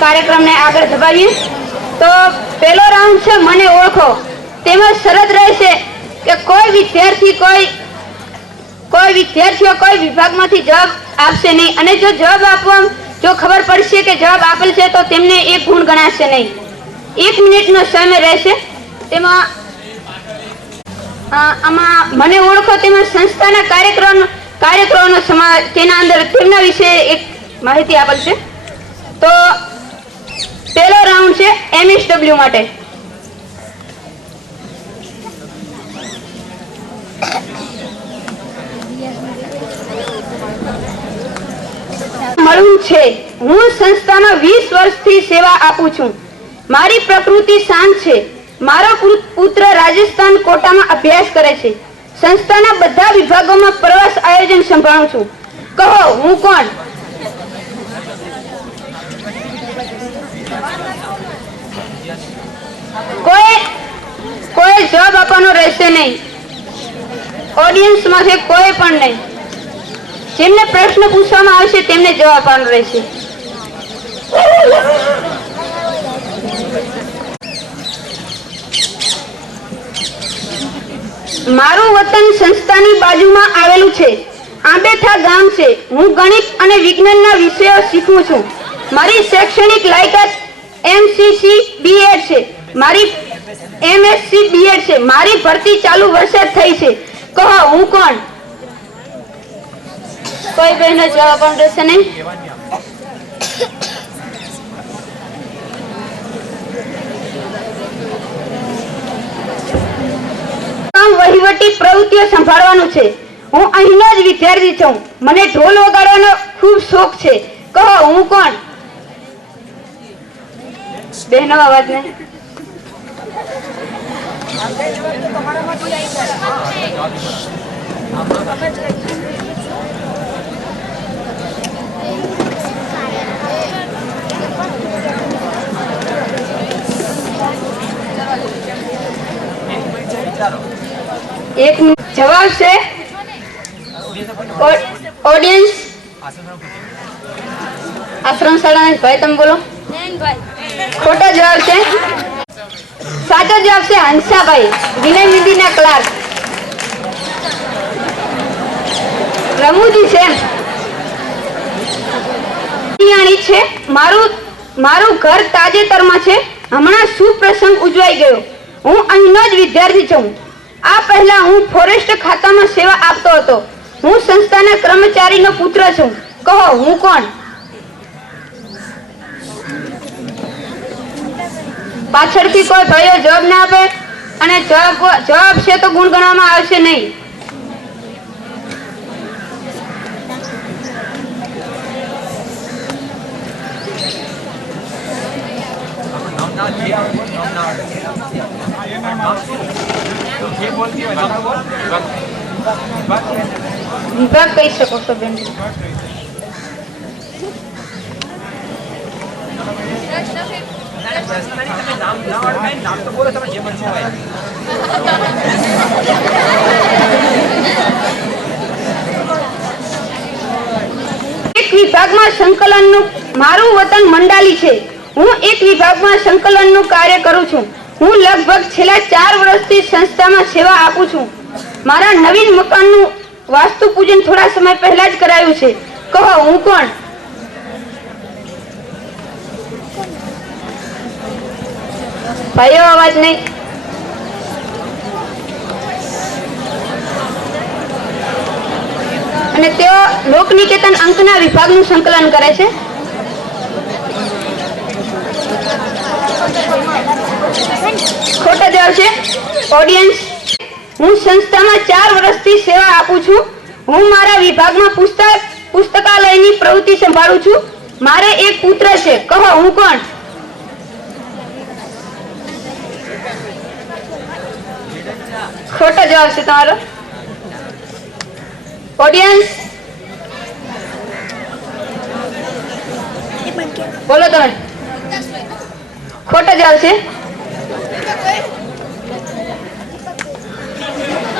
કાર્યક્રમને આગળ ધપાવીએ તો પહેલો રાઉન્ડ છે મને ઓળખો। તેમાં શરત રહેશે કે કોઈ વિદ્યાર્થીઓ કોઈ વિભાગમાંથી જવાબ આપશે નહીં અને જો જવાબ આપવા જો ખબર પડશે કે જવાબ આપેલ છે તો તેમને 1 ગુણ ગણાશે નહીં। 1 મિનિટનો સમય રહેશે। તેમાં આમાં મને ઓળખો તેમાં સંસ્થાના કાર્યક્રમનો સમાવેશ તેના અંદર તેમના વિશે એક માહિતી આપેલ છે। તો પહેલો રાઉન્ડ છે MSW માટે। મળું છે હું સંસ્થામાં 20 વર્ષથી સેવા આપું છું। મારી પ્રકૃતિ શાંત છે। મારો પુત્ર રાજસ્થાન કોટામાં અભ્યાસ કરે છે। સંસ્થાના બધા વિભાગોમાં પ્રવાસ આયોજન સંભાળું છું। કહો હું કોણ? કોઈ જવાબ આપવાનો રહેશે નહીં। ઓડિયન્સમાંથી કોઈ પણ નહીં। જેમને પ્રશ્ન પૂછવામાં આવશે તેમને જવાબ આપવાનો રહેશે। મારું વતન સંસ્થાની બાજુમાં આવેલું છે। આંબેઠા ગામ છે। હું ગણિત અને વિજ્ઞાનના વિષયો શીખું છું। મારી શૈક્ષણિક લાયકાત MCC B.Ed છે। મારી MSc B.Ed છે। મારી ભરતી ચાલુ વર્ષે થઈ છે। કહો હું કોણ? કોઈ બહેનો જવાબ આપવાનો રહેશે નહીં। વહીવટી પ્રવૃત્તિઓ સંભાળવાનું છે। હું અહીંનો જ વિદ્યાર્થી છું। મને ઢોલ વગાડવાનો ખૂબ શોખ છે। કહો હું કોણ? બહેનો અવાજ ને એક જવાબ છે ઓડિયન્સ આશ્રમ શાળા ભાઈ તમે બોલો। ખોટો જવાબ છે। સાચો જવાબ છે હંસાભાઈ વિનય નિધિના ક્લાર્ક। રમૂજી છે છે। મારું ઘર તાજેતરમાં છે। હમણાં શુભ પ્રસંગ ઉજવાઈ ગયો। હું અહીંનો જ વિદ્યાર્થી છું। આ પહેલા હું ફોરેસ્ટ ખાતામાં સેવા આપતો હતો। હું સંસ્થાના કર્મચારીનો પુત્ર છું। કહો હું કોણ? પાછળથી કોઈ ભાઈઓ જવાબ ના આપે અને જવાબ છે તો ગુણ ગણવામાં આવશે નહીં। વિભાગ કહી શકો છો બેન। એક વિભાગમાં સંકલનનું મારું વતન મંડાલી છે। હું એક વિભાગમાં સંકલનનું કાર્ય કરું છું। હું લગભગ છેલ્લા 4 વર્ષથી સંસ્થામાં સેવા આપું છું। મારા નવીન મકાનનું વાસ્તુ પૂજન થોડા સમય પહેલા જ કરાયું છે। કહો હું કોણ? ભાઈઓ અવાજ નહીં। અને તેઓ લોકનિકેતન અંકના વિભાગનું સંકલન કરે છે। ખોટો જવાબ છે ઓડિયન્સ। હું સંસ્થામાં 4 વર્ષથી સેવા આપું છું। હું મારા વિભાગમાં પુસ્તકાલયની પ્રવૃત્તિ સંભાળું છું। મારે એક પુત્ર છે। કહો હું કોણ? ખોટો જવાબ છે તમારો ઓડિયન્સ। બોલો તમે। ખોટો જવાબ છે।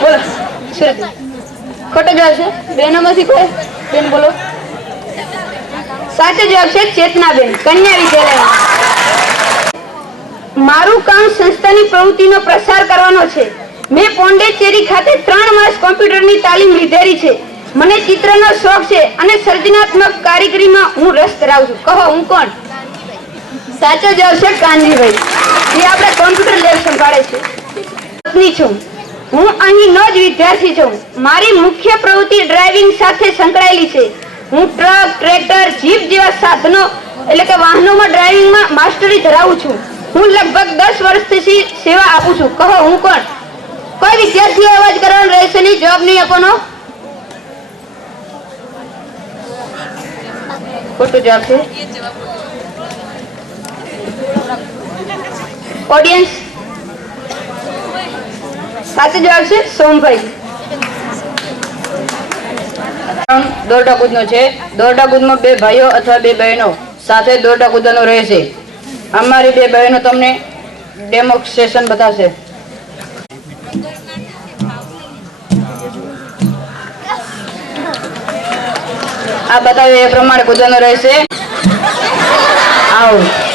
બોલો ખોટો જવાબ છે। બેનોમાંથી કોઈ બેન બોલો। સાચો જવાબ છે ચેતનાબેન, કન્યા વિદ્યાલય. મારું કામ સંસ્થાની પ્રવૃત્તિનો પ્રસાર કરવાનો છે. મેં પોંડેચેરી ખાતે 3 માસ કોમ્પ્યુટરની તાલીમ લીધેલી છે. મને ચિત્રનો શોખ છે અને સર્જનાત્મક કારીગરીમાં હું રસ ધરાવું છું. કહો હું કોણ? સાચો જવાબ છે કાનજીભાઈ, જે આપણે કોમ્પ્યુટર લેબ સંભાળે છે. પત્ની છું. હું અહીંનો જ વિદ્યાર્થી છું. મારી મુખ્ય પ્રવૃત્તિ ડ્રાઇવિંગ સાથે સંકળાયેલી છે. હું ટ્રક, ટ્રેક્ટર, જીપ જેવા સાધનો એટલે કે વાહનોમાં ડ્રાઇવિંગમાં માસ્ટરી ધરાવું છું. હું લગભગ 10 વર્ષથી સેવા આપું છું. કહો હું કોણ? કોઈ વિદ્યાર્થીઓ અવાજ કરવાનો રહેશે નહીં, જવાબ નહીં આપવાનો. ખોટો જવાબ છે. ઓડિયન્સ, સાચો જવાબ છે સોમભાઈ. દોરડા કૂદનો છે. દોરડા કૂદમાં 2 ભાઈઓ અથવા 2 બહેનો સાથે દોરડા કૂદવાનું રહેશે. અમારી 2 બહેનો તમને ડેમોન્સ્ટ્રેશન બતાવશે. આ બતાવ્યું એ પ્રમાણે કૂદવાનું રહેશે. આઉટ.